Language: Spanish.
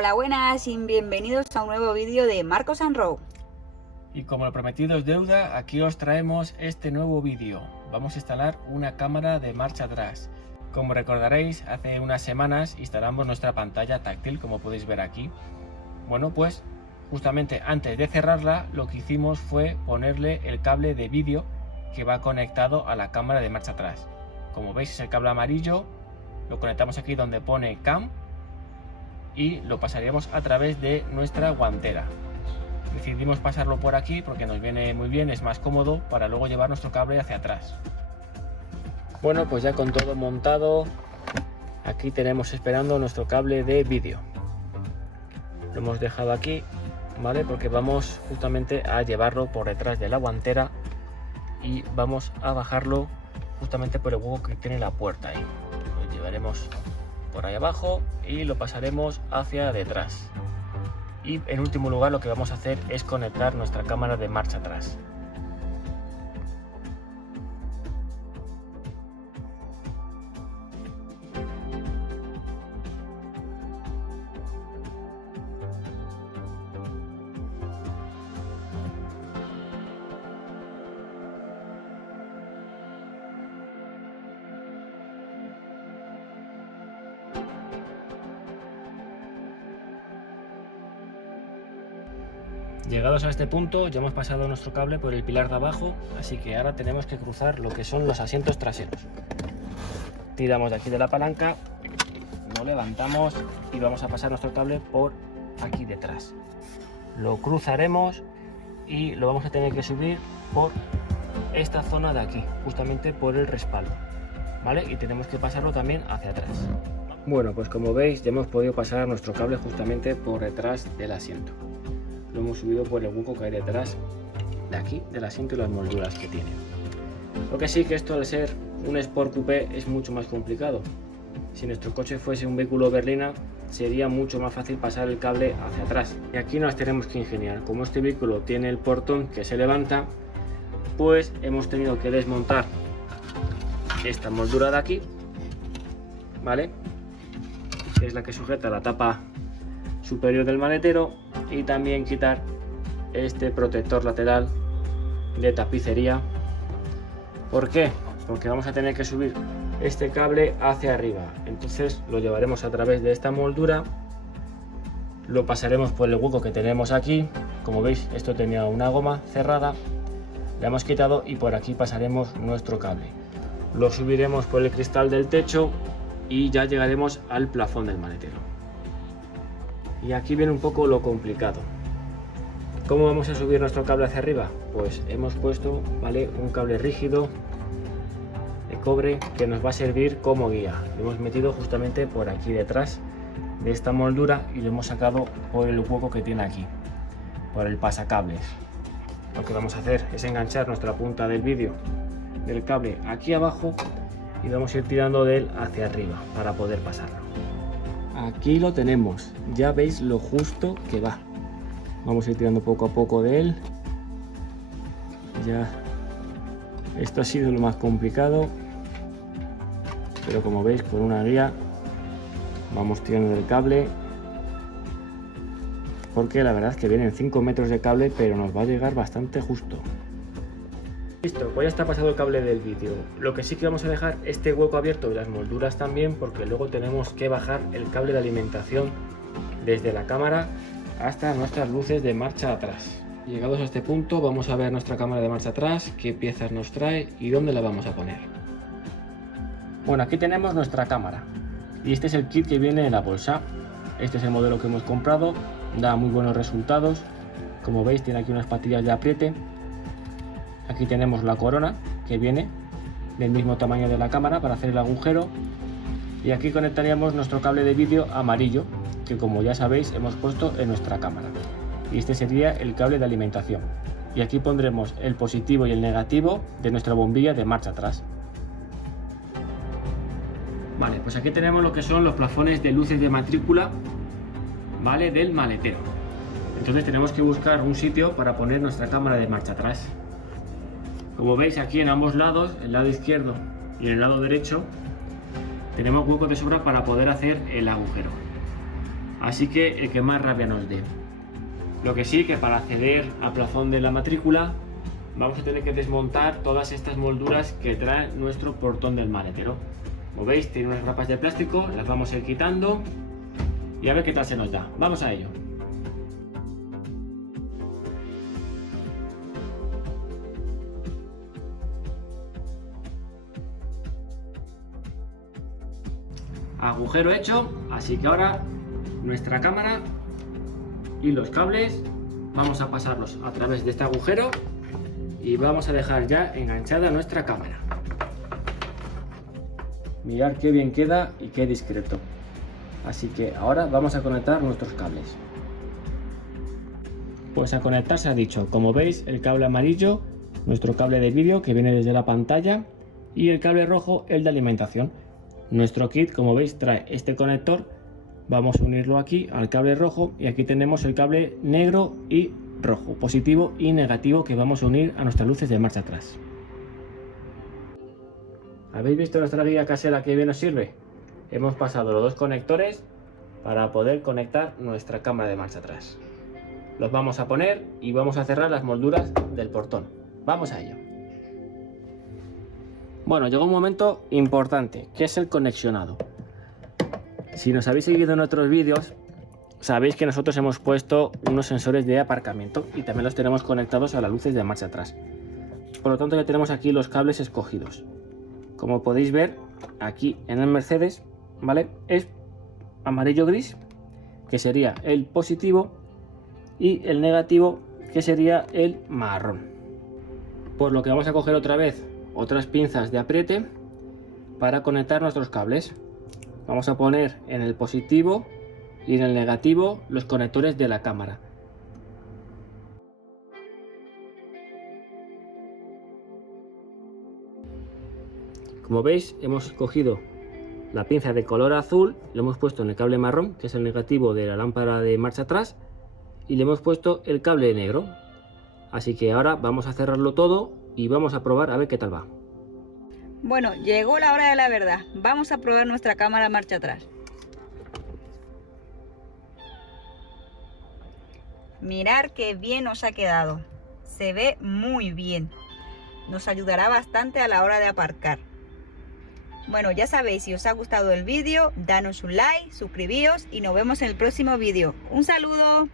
Hola, buenas y bienvenidos a un nuevo vídeo de Marcos and Row. Y como lo prometido es deuda, aquí os traemos este nuevo vídeo. Vamos a instalar una cámara de marcha atrás. Como recordaréis, hace unas semanas instalamos nuestra pantalla táctil, como podéis ver aquí. Bueno, pues justamente antes de cerrarla, lo que hicimos fue ponerle el cable de vídeo que va conectado a la cámara de marcha atrás. Como veis, es el cable amarillo, lo conectamos aquí donde pone cam y lo pasaríamos a través de nuestra guantera. Decidimos pasarlo por aquí porque nos viene muy bien, es más cómodo para luego llevar nuestro cable hacia atrás. Bueno, pues ya con todo montado, aquí tenemos esperando nuestro cable de vídeo. Lo hemos dejado aquí, ¿vale? Porque vamos justamente a llevarlo por detrás de la guantera y vamos a bajarlo justamente por el hueco que tiene la puerta ahí. Lo llevaremos por ahí abajo y lo pasaremos hacia detrás. Y en último lugar lo que vamos a hacer es conectar nuestra cámara de marcha atrás. Llegados a este punto ya hemos pasado nuestro cable por el pilar de abajo, así que ahora tenemos que cruzar lo que son los asientos traseros. Tiramos de aquí de la palanca, lo levantamos y vamos a pasar nuestro cable por aquí detrás. Lo cruzaremos y lo vamos a tener que subir por esta zona de aquí, justamente por el respaldo, ¿vale? Y tenemos que pasarlo también hacia atrás. Bueno, pues como veis ya hemos podido pasar nuestro cable justamente por detrás del asiento. Lo hemos subido por el hueco que hay detrás de aquí del asiento y las molduras que tiene. Lo que sí que esto al ser un Sport Coupé es mucho más complicado. Si nuestro coche fuese un vehículo berlina sería mucho más fácil pasar el cable hacia atrás. Y aquí nos tenemos que ingeniar. Como este vehículo tiene el portón que se levanta, pues hemos tenido que desmontar esta moldura de aquí, ¿vale? Que es la que sujeta la tapa superior del maletero, y también quitar este protector lateral de tapicería. ¿Por qué? Porque vamos a tener que subir este cable hacia arriba, entonces lo llevaremos a través de esta moldura, lo pasaremos por el hueco que tenemos aquí. Como veis, esto tenía una goma cerrada, la hemos quitado y por aquí pasaremos nuestro cable. Lo subiremos por el cristal del techo y ya llegaremos al plafón del maletero. Y aquí viene un poco lo complicado. ¿Cómo vamos a subir nuestro cable hacia arriba? Pues hemos puesto, ¿vale?, un cable rígido de cobre que nos va a servir como guía. Lo hemos metido justamente por aquí detrás de esta moldura y lo hemos sacado por el hueco que tiene aquí, por el pasacables. Lo que vamos a hacer es enganchar nuestra punta del vídeo del cable aquí abajo y vamos a ir tirando de él hacia arriba para poder pasarlo. Aquí lo tenemos, ya veis lo justo que va. Vamos a ir tirando poco a poco de él. Ya, esto ha sido lo más complicado, pero como veis, con una guía vamos tirando del cable, porque la verdad es que vienen 5 metros de cable, pero nos va a llegar bastante justo. Listo, pues ya está pasado el cable del vídeo. Lo que sí que vamos a dejar este hueco abierto y las molduras también, porque luego tenemos que bajar el cable de alimentación desde la cámara hasta nuestras luces de marcha atrás. Llegados a este punto vamos a ver nuestra cámara de marcha atrás, qué piezas nos trae y dónde la vamos a poner. Bueno, aquí tenemos nuestra cámara y este es el kit que viene en la bolsa. Este es el modelo que hemos comprado, da muy buenos resultados. Como veis, tiene aquí unas patillas de apriete. Aquí tenemos la corona que viene del mismo tamaño de la cámara para hacer el agujero, y aquí conectaríamos nuestro cable de vídeo amarillo que, como ya sabéis, hemos puesto en nuestra cámara, y este sería el cable de alimentación, y aquí pondremos el positivo y el negativo de nuestra bombilla de marcha atrás. Vale, pues aquí tenemos lo que son los plafones de luces de matrícula, ¿vale?, del maletero. Entonces tenemos que buscar un sitio para poner nuestra cámara de marcha atrás. Como veis, aquí en ambos lados, el lado izquierdo y en el lado derecho, tenemos hueco de sobra para poder hacer el agujero. así que el que más rabia nos dé. Lo que sí, que para acceder al plafón de la matrícula vamos a tener que desmontar todas estas molduras que trae nuestro portón del maletero. Como veis, tiene unas grapas de plástico, las vamos a ir quitando y a ver qué tal se nos da. Vamos a ello. Agujero hecho, así que ahora nuestra cámara y los cables vamos a pasarlos a través de este agujero y vamos a dejar ya enganchada nuestra cámara. Mirad qué bien queda y qué discreto. Así que ahora vamos a conectar nuestros cables. Pues a conectar se ha dicho. Como veis, el cable amarillo, nuestro cable de vídeo que viene desde la pantalla, y el cable rojo, el de alimentación. Nuestro kit, como veis, trae este conector. Vamos a unirlo aquí al cable rojo y aquí tenemos el cable negro y rojo, positivo y negativo, que vamos a unir a nuestras luces de marcha atrás. ¿Habéis visto nuestra guía casera que bien nos sirve? Hemos pasado los dos conectores para poder conectar nuestra cámara de marcha atrás. Los vamos a poner y vamos a cerrar las molduras del portón. Vamos a ello. Bueno, llegó un momento importante, que es el conexionado. Si nos habéis seguido en otros vídeos, sabéis que nosotros hemos puesto unos sensores de aparcamiento y también los tenemos conectados a las luces de marcha atrás. Por lo tanto, ya tenemos aquí los cables escogidos. Como podéis ver, aquí en el Mercedes, ¿vale? Es amarillo gris, que sería el positivo, y el negativo, que sería el marrón. Por lo que vamos a coger otra vez otras pinzas de apriete para conectar nuestros cables. Vamos a poner en el positivo y en el negativo los conectores de la cámara. Como veis, hemos cogido la pinza de color azul, lo hemos puesto en el cable marrón, que es el negativo de la lámpara de marcha atrás, y le hemos puesto el cable negro. Así que ahora vamos a cerrarlo todo y vamos a probar a ver qué tal va. Bueno, llegó la hora de la verdad. Vamos a probar nuestra cámara marcha atrás. Mirar qué bien nos ha quedado. Se ve muy bien. Nos ayudará bastante a la hora de aparcar. Bueno, ya sabéis, si os ha gustado el vídeo, danos un like, suscribíos y nos vemos en el próximo vídeo. ¡Un saludo!